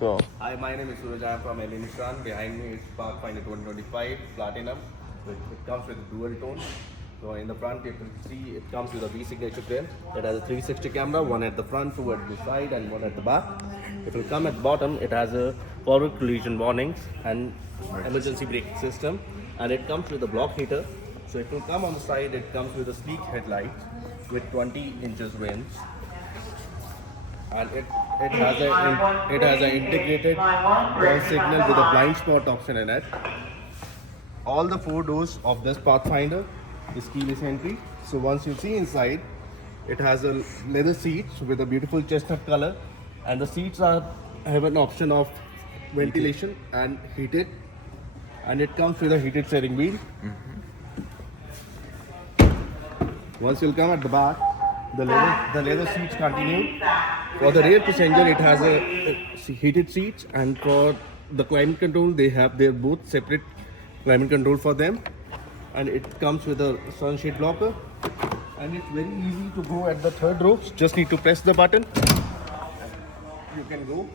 So, Hi, my name is Suraj. I am from LA Nissan. Behind me is Pathfinder 2025 Platinum. It comes with dual tone. So in the front, you can see it comes with a V signature grille. It has a 360 camera, one at the front, two at the side, and one at the back. It will come at the bottom. It has a forward collision warnings and emergency braking system, and it comes with a block heater. So it will come on the side. It comes with a sleek headlight with 20 inches rims, and it has an integrated turn signal with a blind spot option in it. All the four doors of this Pathfinder is keyless entry. So once you see inside, it has a leather seats with a beautiful chestnut color, and the seats have an option of ventilation and heated, and it comes with a heated steering wheel. Once you'll come at the back, the leather seats continue. For the rear passenger, it has a heated seats, and for the climate control, they have their both separate climate control for them, and it comes with a sunshade blocker, and it's very easy to go at the third row. Just need to press the button. You can go.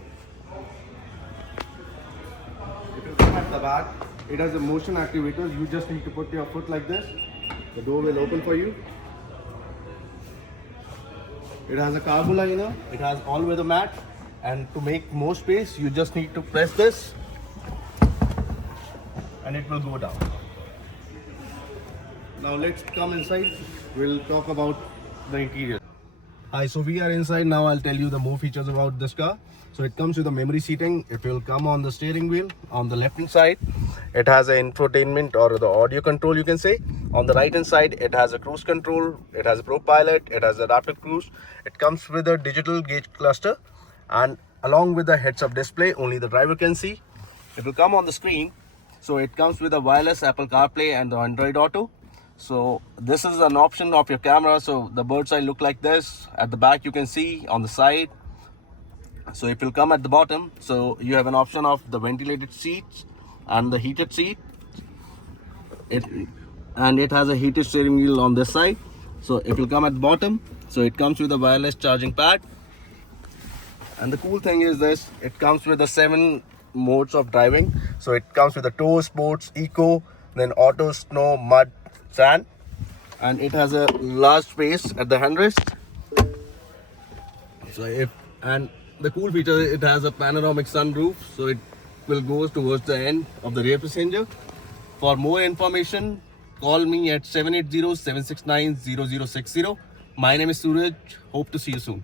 If you come at the back, it has a motion activator. You just need to put your foot like this. The door will open for you. It has a cargo liner, it has all-weather mat, and to make more space, you just need to press this, and it will go down. Now let's come inside. We'll talk about the interior. Hi, so we are inside now. I'll tell you the more features about this car. So it comes with a memory seating. It will come on the steering wheel. On the left hand side, it has an infotainment or the audio control, you can say. On the right hand side, it has a cruise control. It has a Pro Pilot. It has adaptive cruise. It comes with a digital gauge cluster, and along with the heads-up display, only the driver can see. It will come on the screen. So it comes with a wireless Apple CarPlay and the Android Auto. So this is an option of your camera. So the bird's eye look like this. At the back you can see, on the side. So it will come at the bottom. So you have an option of the ventilated seats and the heated seat. It has a heated steering wheel on this side. So it will come at the bottom. So it comes with a wireless charging pad. And the cool thing is this, it comes with the 7 modes of driving. So it comes with the tow, sports, eco, then auto, snow, mud, sand, and it has a large space at the handrest. And the cool feature, it has a panoramic sunroof, so it will go towards the end of the rear passenger. For more information, call me at 780-769-0060. My name is Suraj. Hope to see you soon.